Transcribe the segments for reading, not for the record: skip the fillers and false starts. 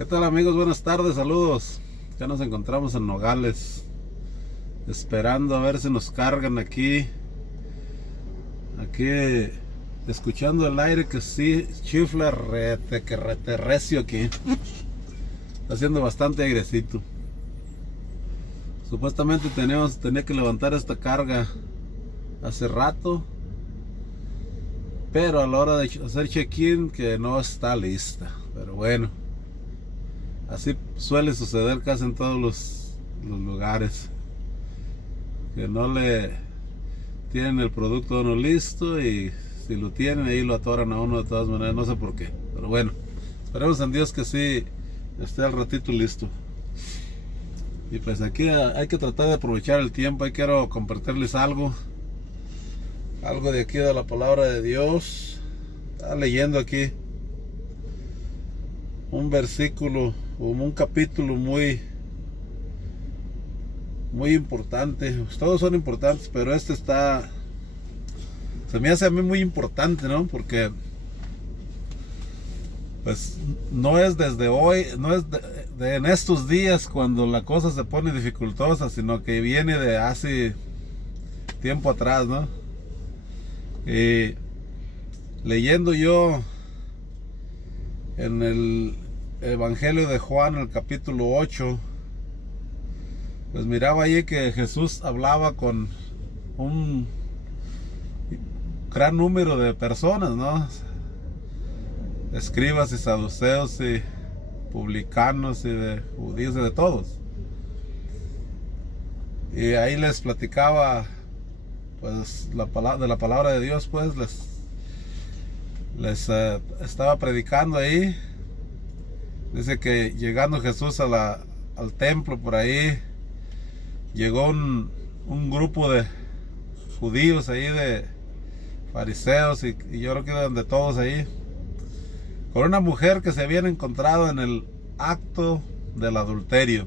¿Qué tal, amigos? Buenas tardes, saludos. Ya nos encontramos en Nogales, esperando a ver si nos cargan aquí, escuchando el aire que sí chifla que rete recio aquí. Está haciendo bastante airecito. Supuestamente tenía que levantar esta carga hace rato, pero a la hora de hacer check-in que no está lista. Pero bueno, así suele suceder casi en todos los lugares, que no le tienen el producto a uno listo, y si lo tienen ahí lo atoran a uno de todas maneras, no sé por qué. Pero bueno, esperemos en Dios que sí esté al ratito listo. Y pues aquí hay que tratar de aprovechar el tiempo. Ahí quiero compartirles algo de aquí de la palabra de Dios. Estaba leyendo aquí un versículo, un capítulo muy importante. Todos son importantes, pero este se me hace a mí muy importante, ¿no? Porque pues no es desde hoy, no es en estos días cuando la cosa se pone dificultosa, sino que viene de hace tiempo atrás, ¿no? Y leyendo yo en el Evangelio de Juan, el capítulo 8, pues miraba ahí que Jesús hablaba con un gran número de personas, ¿no? Escribas y saduceos y publicanos y de judíos y de todos. Y ahí les platicaba pues de la palabra de Dios, pues les estaba predicando ahí. Dice que llegando Jesús al templo, por ahí llegó un grupo de judíos ahí, de fariseos y yo creo que eran de todos ahí, con una mujer que se habían encontrado en el acto del adulterio.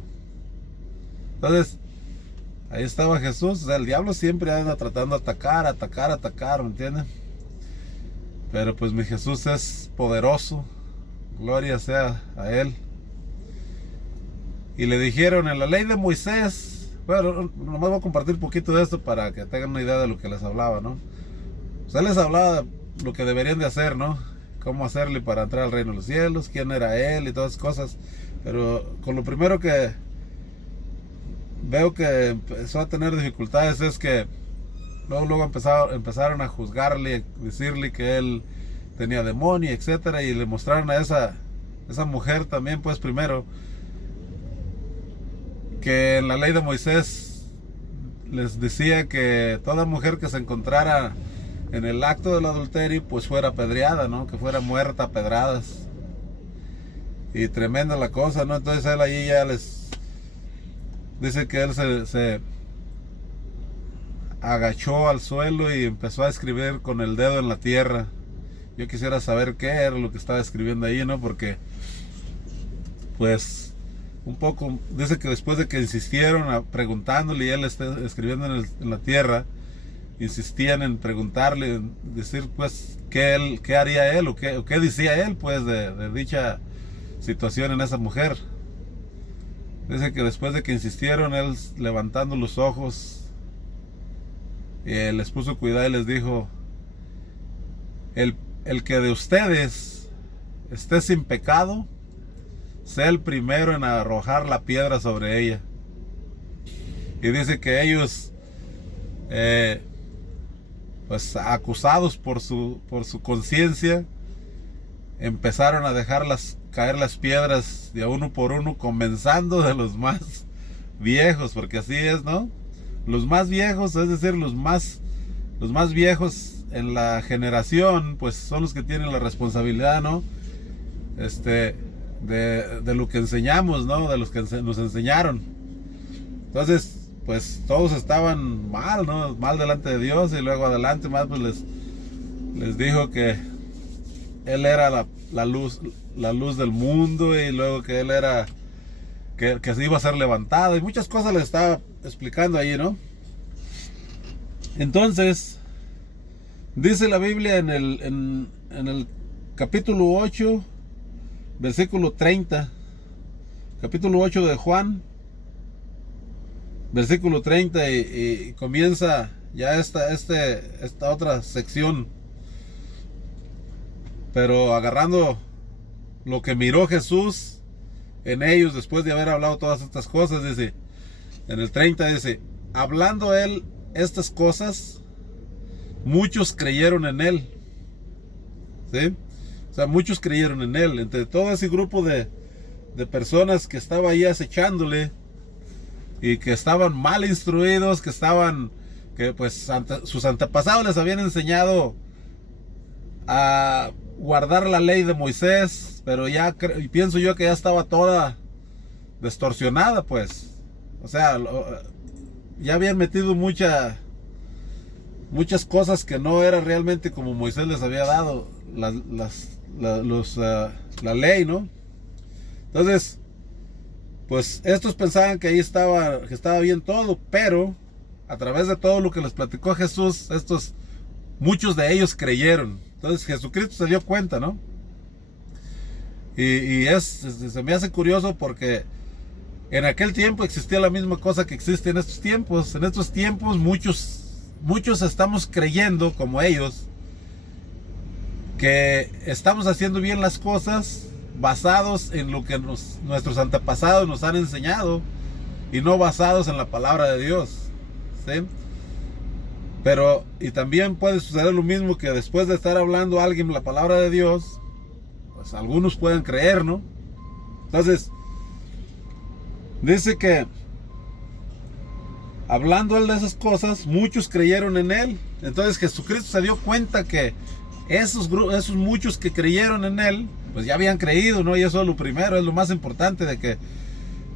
Entonces ahí estaba Jesús. O sea, el diablo siempre anda tratando de atacar, ¿me entienden? Pero pues mi Jesús es poderoso, gloria sea a él. Y le dijeron en la ley de Moisés, bueno, nomás voy a compartir un poquito de esto para que tengan una idea de lo que les hablaba, ¿no? O sea, les hablaba de lo que deberían de hacer, ¿no? Cómo hacerle para entrar al reino de los cielos, quién era él y todas esas cosas. Pero con lo primero que veo que empezó a tener dificultades es que luego empezaron a juzgarle, a decirle que él tenía demonio, etcétera, y le mostraron a esa mujer también, pues primero, que en la ley de Moisés les decía que toda mujer que se encontrara en el acto del adulterio pues fuera apedreada, ¿no? Que fuera muerta a pedradas. Y tremenda la cosa, ¿no? Entonces él allí ya les dice que él se agachó al suelo y empezó a escribir con el dedo en la tierra. Yo quisiera saber qué era lo que estaba escribiendo ahí, ¿no? Porque pues un poco, dice que después de que insistieron preguntándole y él está escribiendo en la tierra, insistían en preguntarle, en decir pues qué haría él o qué decía él pues de dicha situación en esa mujer. Dice que después de que insistieron, él levantando los ojos les puso cuidado y les dijo: el que de ustedes esté sin pecado, sea el primero en arrojar la piedra sobre ella. Y dice que ellos pues acusados por su conciencia, empezaron a dejar caer las piedras de uno por uno, comenzando de los más viejos, porque así es, ¿no? Los más viejos, es decir, los más viejos en la generación, pues son los que tienen la responsabilidad, ¿no? De lo que enseñamos, ¿no? De los que nos enseñaron. Entonces, pues todos estaban mal, ¿no? Mal delante de Dios, y luego adelante más pues les dijo que él era la luz del mundo, y luego que él era que se iba a ser levantado, y muchas cosas les estaba explicando ahí, ¿no? Entonces dice la Biblia en el capítulo 8, versículo 30, capítulo 8 de Juan, versículo 30, y comienza ya esta otra sección, pero agarrando lo que miró Jesús en ellos después de haber hablado todas estas cosas. Dice, en el 30 dice, hablando él estas cosas, muchos creyeron en él. ¿Sí? O sea, muchos creyeron en él. Entre todo ese grupo de personas que estaba ahí acechándole y que estaban mal instruidos, que pues sus antepasados les habían enseñado a guardar la ley de Moisés, pero ya pienso yo que ya estaba toda distorsionada, pues. O sea, ya habían metido muchas cosas que no era realmente como Moisés les había dado la ley, ¿no? Entonces, pues estos pensaban que ahí que estaba bien todo, pero a través de todo lo que les platicó Jesús, muchos de ellos creyeron. Entonces Jesucristo se dio cuenta, ¿no? Y se me hace curioso porque en aquel tiempo existía la misma cosa que existe en estos tiempos. En estos tiempos muchos estamos creyendo, como ellos, que estamos haciendo bien las cosas basados en lo que nuestros antepasados nos han enseñado y no basados en la palabra de Dios, ¿sí? Pero, y también puede suceder lo mismo, que después de estar hablando a alguien la palabra de Dios, pues algunos pueden creer, ¿no? Entonces, dice que hablando él de esas cosas, muchos creyeron en él. Entonces Jesucristo se dio cuenta que esos muchos que creyeron en él, pues ya habían creído, ¿no? Y eso es lo primero, es lo más importante, de que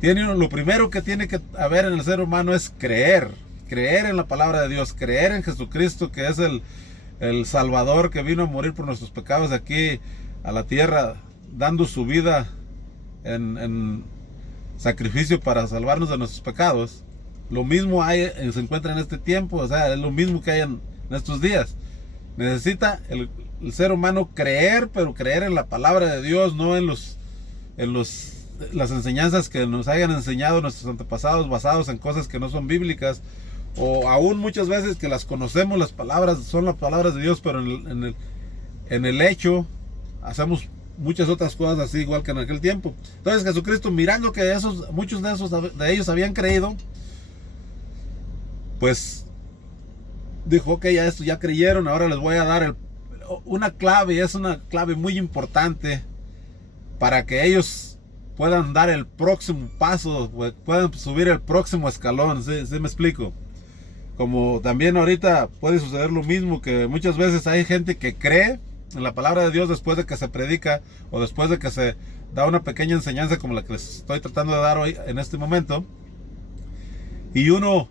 lo primero que tiene que haber en el ser humano es creer en la palabra de Dios, creer en Jesucristo, que es el Salvador que vino a morir por nuestros pecados aquí a la tierra, dando su vida en sacrificio para salvarnos de nuestros pecados. Lo mismo se encuentra en este tiempo, o sea, es lo mismo que hay en estos días. Necesita el ser humano creer, pero creer en la palabra de Dios, no en las enseñanzas que nos hayan enseñado nuestros antepasados basados en cosas que no son bíblicas, o aún muchas veces que las conocemos, las palabras son las palabras de Dios, pero en el hecho hacemos muchas otras cosas así, igual que en aquel tiempo. Entonces Jesucristo, mirando que muchos de ellos habían creído, pues dijo, ok, ya creyeron, ahora les voy a dar una clave. Es una clave muy importante para que ellos puedan dar el próximo paso, puedan subir el próximo escalón. ¿Sí me explico? Como también ahorita puede suceder lo mismo, que muchas veces hay gente que cree en la palabra de Dios después de que se predica, o después de que se da una pequeña enseñanza como la que les estoy tratando de dar hoy en este momento, y uno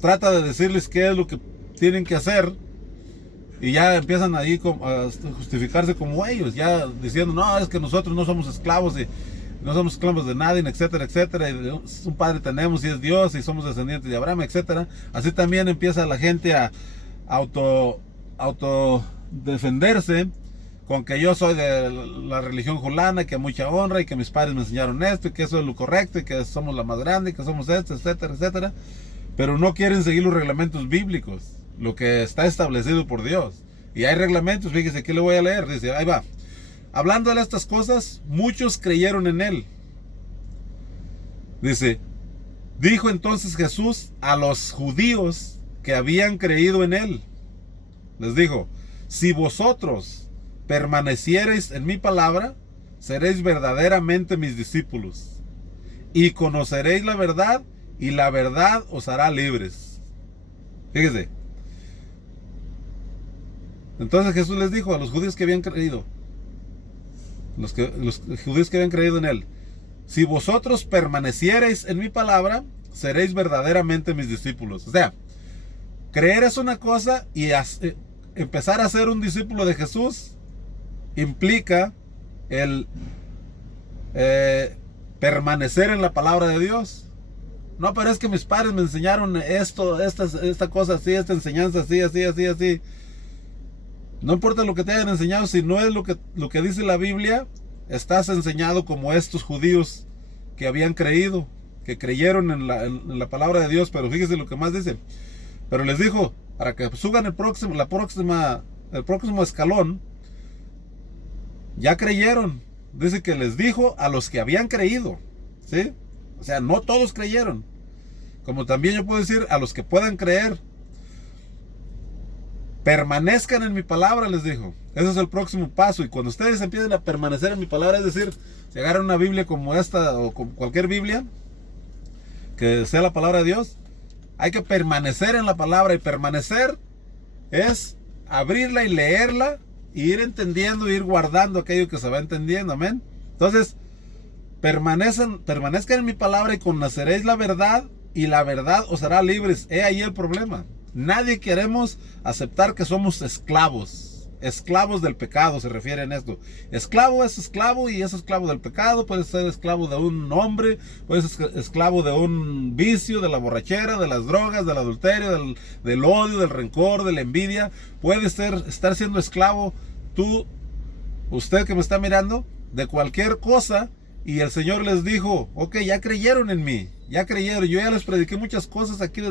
trata de decirles qué es lo que tienen que hacer, y ya empiezan ahí a justificarse como ellos, ya diciendo, no, es que nosotros no somos esclavos y no somos esclavos de nadie, etcétera, etcétera, y un padre tenemos y es Dios, y somos descendientes de Abraham, etcétera. Así también empieza la gente a autodefenderse con que yo soy de la religión julana, que mucha honra, y que mis padres me enseñaron esto, y que eso es lo correcto, y que somos la más grande, y que somos esto, etcétera, etcétera. Pero no quieren seguir los reglamentos bíblicos, lo que está establecido por Dios. Y hay reglamentos, fíjese, aquí le voy a leer, dice, ahí va. Hablando de estas cosas, muchos creyeron en él. Dice, dijo entonces Jesús a los judíos que habían creído en él. Les dijo, si vosotros permaneciereis en mi palabra, seréis verdaderamente mis discípulos, y conoceréis la verdad, y la verdad os hará libres. Fíjese. Entonces Jesús les dijo a los judíos que habían creído, los judíos que habían creído en él, si vosotros permaneciereis en mi palabra, seréis verdaderamente mis discípulos. O sea, creer es una cosa, y empezar a ser un discípulo de Jesús implica el permanecer en la palabra de Dios. No, pero es que mis padres me enseñaron esta cosa así, esta enseñanza así, así, así, así. No importa lo que te hayan enseñado, si no es lo que dice la Biblia, estás enseñado como estos judíos que habían creído, que creyeron en la palabra de Dios. Pero fíjese lo que más dice. Pero les dijo, para que suban el próximo escalón, ya creyeron. Dice que les dijo a los que habían creído, ¿sí? O sea, no todos creyeron. Como también yo puedo decir a los que puedan creer. Permanezcan en mi palabra, les dijo. Ese es el próximo paso. Y cuando ustedes empiecen a permanecer en mi palabra, es decir, si agarran una Biblia como esta o como cualquier Biblia, que sea la palabra de Dios, hay que permanecer en la palabra. Y permanecer es abrirla y leerla, y ir entendiendo, ir guardando aquello que se va entendiendo. Amén. Entonces, permanezcan en mi palabra y conoceréis la verdad, y la verdad os hará libres. He ahí el problema. Nadie queremos aceptar que somos esclavos. Esclavos del pecado se refiere en esto. Esclavo es esclavo y es esclavo del pecado. Puede ser esclavo de un hombre, puede ser esclavo de un vicio, de la borrachera, de las drogas, del adulterio, del odio, del rencor, de la envidia. Puede estar siendo esclavo usted que me está mirando, de cualquier cosa. Y el Señor les dijo, ok, ya creyeron en mí, ya creyeron. Yo ya les prediqué muchas cosas aquí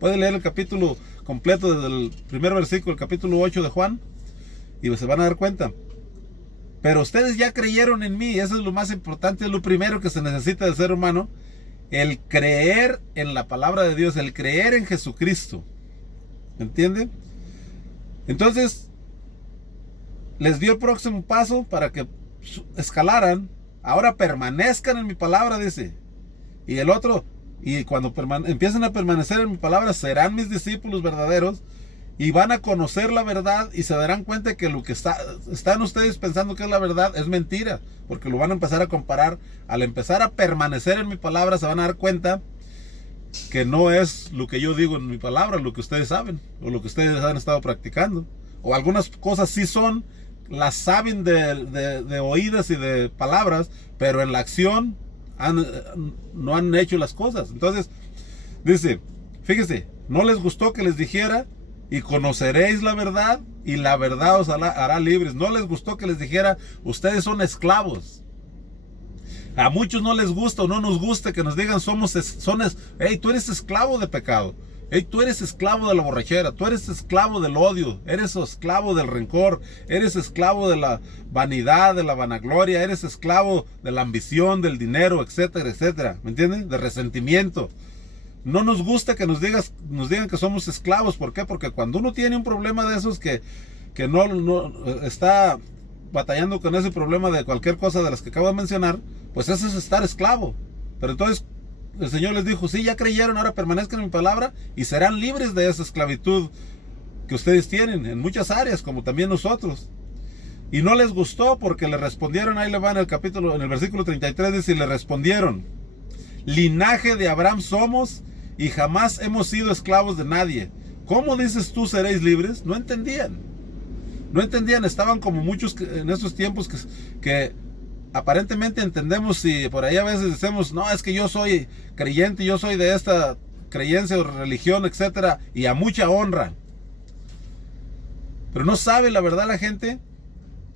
pueden leer el capítulo completo desde el primer versículo, el capítulo 8 de Juan, y se van a dar cuenta. Pero ustedes ya creyeron en mí. Eso es lo más importante, es lo primero que se necesita del ser humano, el creer en la palabra de Dios, el creer en Jesucristo. ¿Entiende? Entonces, les dio el próximo paso para que escalaran. Ahora permanezcan en mi palabra, dice. Y el otro, y cuando empiecen a permanecer en mi palabra, serán mis discípulos verdaderos, y van a conocer la verdad, y se darán cuenta que lo que están ustedes pensando que es la verdad es mentira, porque lo van a empezar a comparar. Al empezar a permanecer en mi palabra, se van a dar cuenta que no es lo que yo digo en mi palabra, lo que ustedes saben, o lo que ustedes han estado practicando. O algunas cosas sí son, las saben de oídas y de palabras, pero en la acción no han hecho las cosas. Entonces, dice, fíjese, no les gustó que les dijera, y conoceréis la verdad, y la verdad os hará libres. No les gustó que les dijera, ustedes son esclavos. A muchos no les gusta o no nos gusta que nos digan, hey, tú eres esclavo de pecado. Hey, tú eres esclavo de la borrachera, tú eres esclavo del odio, eres esclavo del rencor, eres esclavo de la vanidad, de la vanagloria, eres esclavo de la ambición, del dinero, etcétera, etcétera. ¿Me entienden? De resentimiento. No nos gusta que nos digan que somos esclavos. ¿Por qué? Porque cuando uno tiene un problema de esos que no está batallando con ese problema de cualquier cosa de las que acabo de mencionar, pues eso es estar esclavo. Pero entonces el Señor les dijo, sí, ya creyeron, ahora permanezcan en mi palabra y serán libres de esa esclavitud que ustedes tienen en muchas áreas, como también nosotros. Y no les gustó porque le respondieron, ahí le va en el versículo 33, dice, y le respondieron, linaje de Abraham somos y jamás hemos sido esclavos de nadie. ¿Cómo dices tú seréis libres? No entendían, estaban como muchos en esos tiempos que aparentemente entendemos, y por ahí a veces decimos, no, es que yo soy creyente, yo soy de esta creencia o religión, etcétera, y a mucha honra. Pero no sabe la verdad la gente,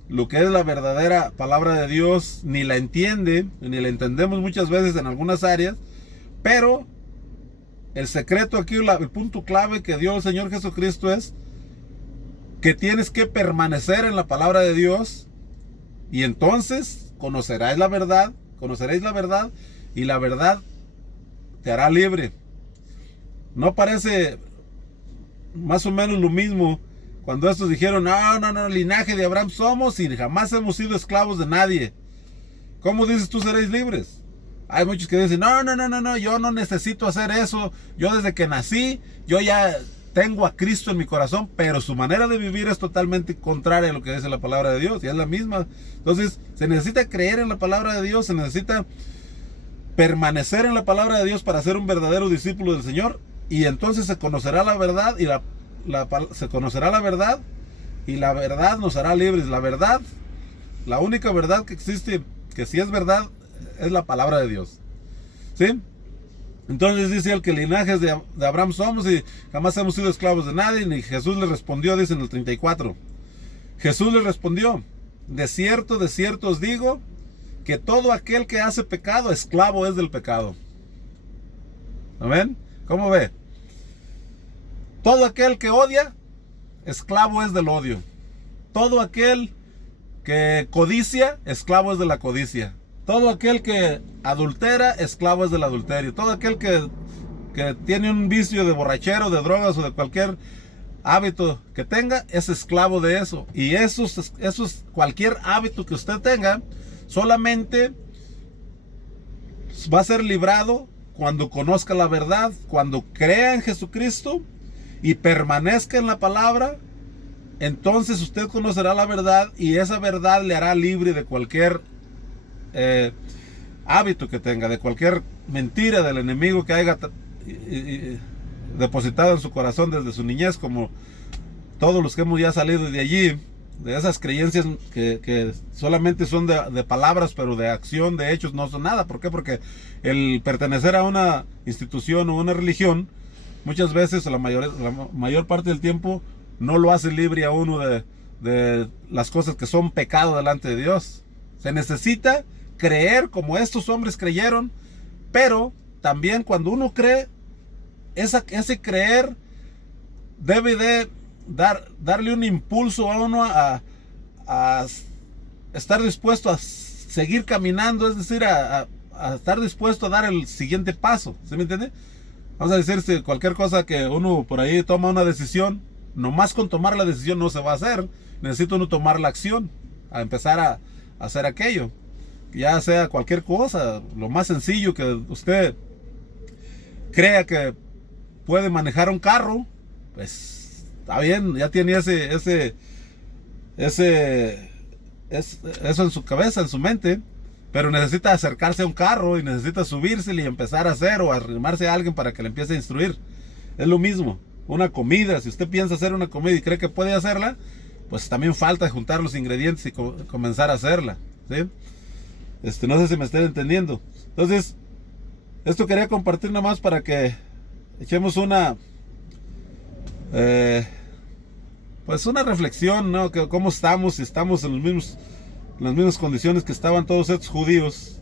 lo que es la verdadera palabra de Dios, ni la entiende, ni la entendemos muchas veces en algunas áreas. Pero el secreto aquí, el punto clave que dio el Señor Jesucristo es que tienes que permanecer en la palabra de Dios, y entonces conoceréis la verdad, y la verdad te hará libre. ¿No parece más o menos lo mismo cuando estos dijeron, no, linaje de Abraham somos y jamás hemos sido esclavos de nadie? ¿Cómo dices tú seréis libres? Hay muchos que dicen, no, yo no necesito hacer eso, yo desde que nací, yo ya tengo a Cristo en mi corazón, pero su manera de vivir es totalmente contraria a lo que dice la palabra de Dios, y es la misma. Entonces, se necesita creer en la palabra de Dios, se necesita permanecer en la palabra de Dios para ser un verdadero discípulo del Señor, y entonces se conocerá la verdad, y se conocerá la verdad, y la verdad nos hará libres. La verdad, la única verdad que existe, que sí es verdad, es la palabra de Dios. ¿Sí? Entonces dice él que linajes de Abraham somos y jamás hemos sido esclavos de nadie. Y Jesús le respondió, dice en el 34. Jesús le respondió, de cierto os digo, que todo aquel que hace pecado, esclavo es del pecado. ¿Amén? ¿Cómo ve? Todo aquel que odia, esclavo es del odio. Todo aquel que codicia, esclavo es de la codicia. Todo aquel que adultera, esclavo es del adulterio. Todo aquel que tiene un vicio de borrachero, de drogas o de cualquier hábito que tenga, es esclavo de eso. Y cualquier hábito que usted tenga, solamente va a ser librado cuando conozca la verdad, cuando crea en Jesucristo y permanezca en la palabra. Entonces usted conocerá la verdad y esa verdad le hará libre de cualquier hábito que tenga, de cualquier mentira del enemigo que haya depositado en su corazón desde su niñez, como todos los que hemos ya salido de allí, de esas creencias que solamente son de palabras, pero de acción, de hechos, no son nada. ¿Por qué? Porque el pertenecer a una institución o una religión, muchas veces, la mayor parte del tiempo, no lo hace libre a uno de las cosas que son pecado delante de Dios. Se necesita creer como estos hombres creyeron, pero también cuando uno cree, ese creer debe de darle un impulso a uno a estar dispuesto a seguir caminando, es decir, a estar dispuesto a dar el siguiente paso. ¿Sí me entiende? Vamos a decir, si cualquier cosa que uno por ahí toma una decisión, nomás con tomar la decisión no se va a hacer. Necesita uno tomar la acción, a empezar a hacer aquello. Ya sea cualquier cosa, lo más sencillo, que usted crea que puede manejar un carro, pues está bien, ya tiene eso en su cabeza, en su mente, pero necesita acercarse a un carro y necesita subirse y empezar a hacer, o arrimarse a alguien para que le empiece a instruir. Es lo mismo, una comida. Si usted piensa hacer una comida y cree que puede hacerla, pues también falta juntar los ingredientes y comenzar a hacerla, ¿sí? No sé si me estén entendiendo. Entonces, esto quería compartir nada más para que echemos una reflexión, ¿no? Que cómo estamos, si estamos en las mismas condiciones que estaban todos estos judíos,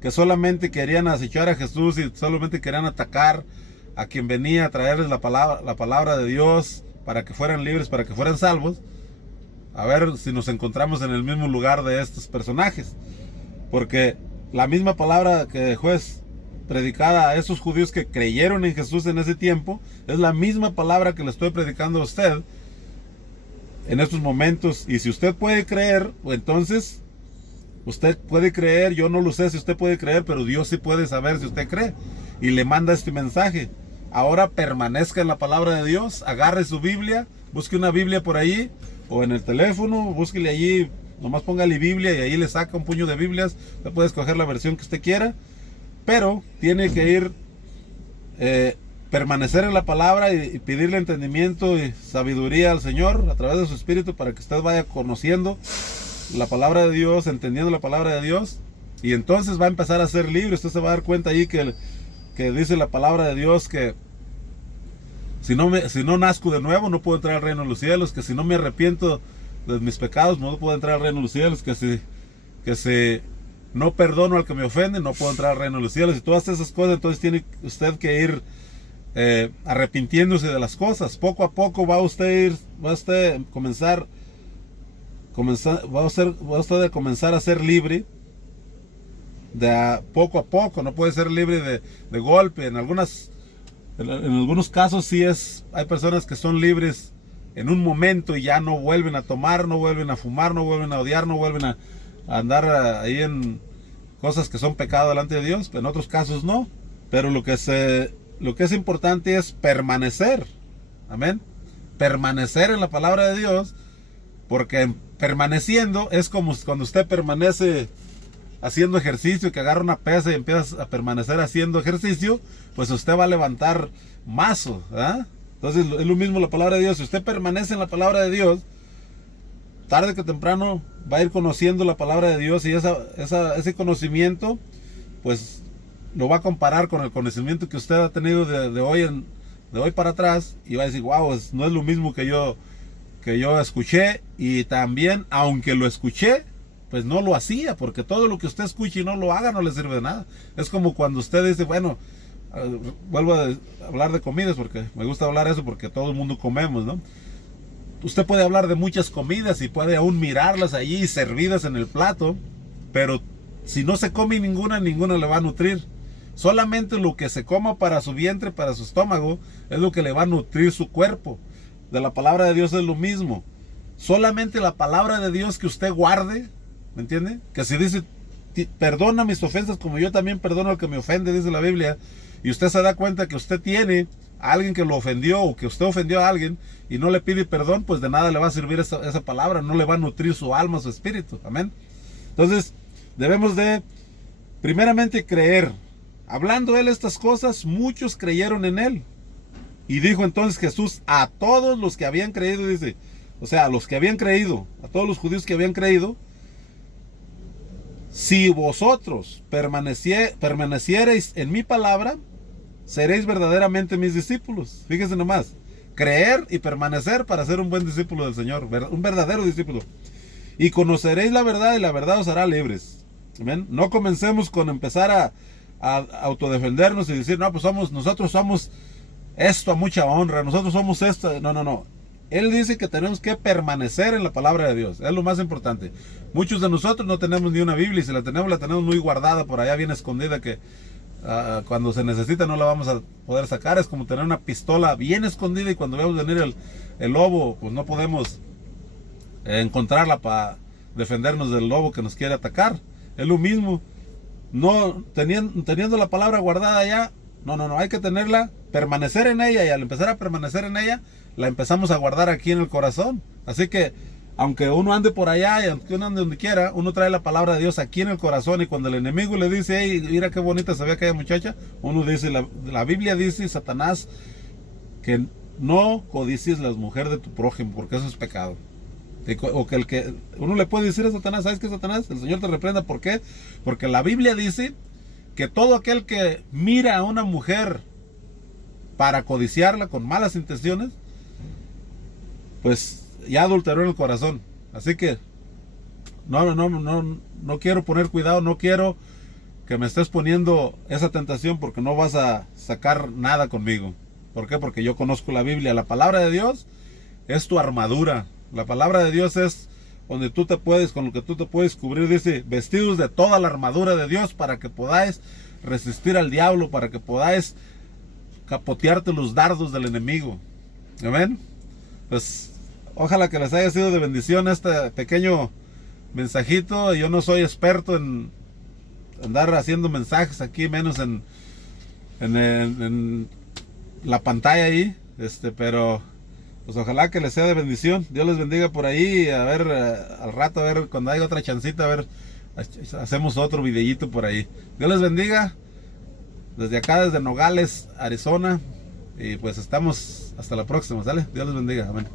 que solamente querían acechar a Jesús y solamente querían atacar a quien venía a traerles la palabra de Dios para que fueran libres, para que fueran salvos. A ver si nos encontramos en el mismo lugar de estos personajes, porque la misma palabra que fue predicada a esos judíos que creyeron en Jesús en ese tiempo, es la misma palabra que le estoy predicando a usted en estos momentos. Y si usted puede creer, entonces usted puede creer. Yo no lo sé si usted puede creer, pero Dios sí puede saber si usted cree, y le manda este mensaje. Ahora permanezca en la palabra de Dios, agarre su Biblia, busque una Biblia por ahí, o en el teléfono, búsquele allí, nomás póngale Biblia y ahí le saca un puño de Biblias. Usted puede escoger la versión que usted quiera, pero tiene que ir, permanecer en la palabra y pedirle entendimiento y sabiduría al Señor a través de su Espíritu, para que usted vaya conociendo la palabra de Dios, entendiendo la palabra de Dios, y entonces va a empezar a ser libre. Usted se va a dar cuenta ahí que dice la palabra de Dios que si no nazco de nuevo no puedo entrar al reino de los cielos, que si no me arrepiento de mis pecados no puedo entrar al reino de los cielos, que si no perdono al que me ofende no puedo entrar al reino de los cielos, y todas esas cosas. Entonces tiene usted que ir arrepintiéndose de las cosas. Poco a poco va a usted a comenzar a ser libre, poco a poco. No puede ser libre de golpe. En algunos casos sí hay personas que son libres en un momento y ya no vuelven a tomar, no vuelven a fumar, no vuelven a odiar, no vuelven a andar ahí en cosas que son pecado delante de Dios. En otros casos no. Pero lo que es importante es permanecer. Amén. Permanecer en la palabra de Dios, porque permaneciendo es como cuando usted permanece haciendo ejercicio, que agarra una pesa y empieza a permanecer haciendo ejercicio, pues usted va a levantar mazo, ¿verdad? Entonces es lo mismo la palabra de Dios. Si usted permanece en la palabra de Dios, tarde que temprano va a ir conociendo la palabra de Dios, y ese conocimiento pues lo va a comparar con el conocimiento que usted ha tenido de hoy para atrás, y va a decir, wow, no es lo mismo que yo escuché. Y también, aunque lo escuché, pues no lo hacía, porque todo lo que usted escuche y no lo haga no le sirve de nada. Es como cuando usted dice, bueno, vuelvo a hablar de comidas, porque me gusta hablar eso, porque todo el mundo comemos, ¿no? Usted puede hablar de muchas comidas y puede aún mirarlas allí servidas en el plato, pero si no se come ninguna, ninguna le va a nutrir. Solamente lo que se coma para su vientre, para su estómago, es lo que le va a nutrir su cuerpo. De la palabra de Dios es lo mismo. Solamente la palabra de Dios que usted guarde, ¿me entiende? Que si dice, perdona mis ofensas como yo también perdono al que me ofende, dice la Biblia, y usted se da cuenta que usted tiene a alguien que lo ofendió, o que usted ofendió a alguien y no le pide perdón, pues de nada le va a servir esa palabra, no le va a nutrir su alma, su espíritu. Amén. Entonces debemos de primeramente creer. Hablando él estas cosas, muchos creyeron en él. Y dijo entonces Jesús a todos los que habían creído, dice, o sea, a los que habían creído, a todos los judíos que habían creído, si vosotros permaneciereis en mi palabra, seréis verdaderamente mis discípulos. Fíjense nomás, creer y permanecer para ser un buen discípulo del Señor, un verdadero discípulo. Y conoceréis la verdad y la verdad os hará libres. ¿Amén? No comencemos con empezar a autodefendernos y decir, no, pues nosotros somos esto a mucha honra, nosotros somos esto. No, no, no. Él dice que tenemos que permanecer en la palabra de Dios. Es lo más importante. Muchos de nosotros no tenemos ni una Biblia, y si la tenemos muy guardada por allá, bien escondida, que cuando se necesita no la vamos a poder sacar. Es como tener una pistola bien escondida y cuando veamos venir el lobo, pues no podemos encontrarla para defendernos del lobo que nos quiere atacar. Es lo mismo. No teniendo la palabra guardada ya, no, hay que tenerla, permanecer en ella, y al empezar a permanecer en ella, la empezamos a guardar aquí en el corazón. Así que aunque uno ande por allá y aunque uno ande donde quiera, uno trae la palabra de Dios aquí en el corazón, y cuando el enemigo le dice, hey, mira qué bonita se ve aquella muchacha, uno dice, la Biblia dice, Satanás, que no codicies las mujeres de tu prójimo, porque eso es pecado. O que uno le puede decir a Satanás, ¿sabes qué, Satanás? El Señor te reprenda. ¿Por qué? Porque la Biblia dice que todo aquel que mira a una mujer para codiciarla con malas intenciones, pues ya adulteró en el corazón. Así que no quiero poner cuidado, no quiero que me estés poniendo esa tentación, porque no vas a sacar nada conmigo. ¿Por qué? Porque yo conozco la Biblia. La palabra de Dios es tu armadura. La palabra de Dios es donde con lo que tú te puedes cubrir. Dice, vestidos de toda la armadura de Dios para que podáis resistir al diablo, para que podáis capotearte los dardos del enemigo. Amén. Pues ojalá que les haya sido de bendición este pequeño mensajito. Yo no soy experto en andar haciendo mensajes aquí, menos en la pantalla ahí, pero pues ojalá que les sea de bendición. Dios les bendiga por ahí. A ver, al rato, a ver, cuando haya otra chancita, a ver, hacemos otro videíto por ahí. Dios les bendiga. Desde acá, desde Nogales, Arizona. Y pues estamos hasta la próxima, ¿sale? Dios les bendiga. Amén.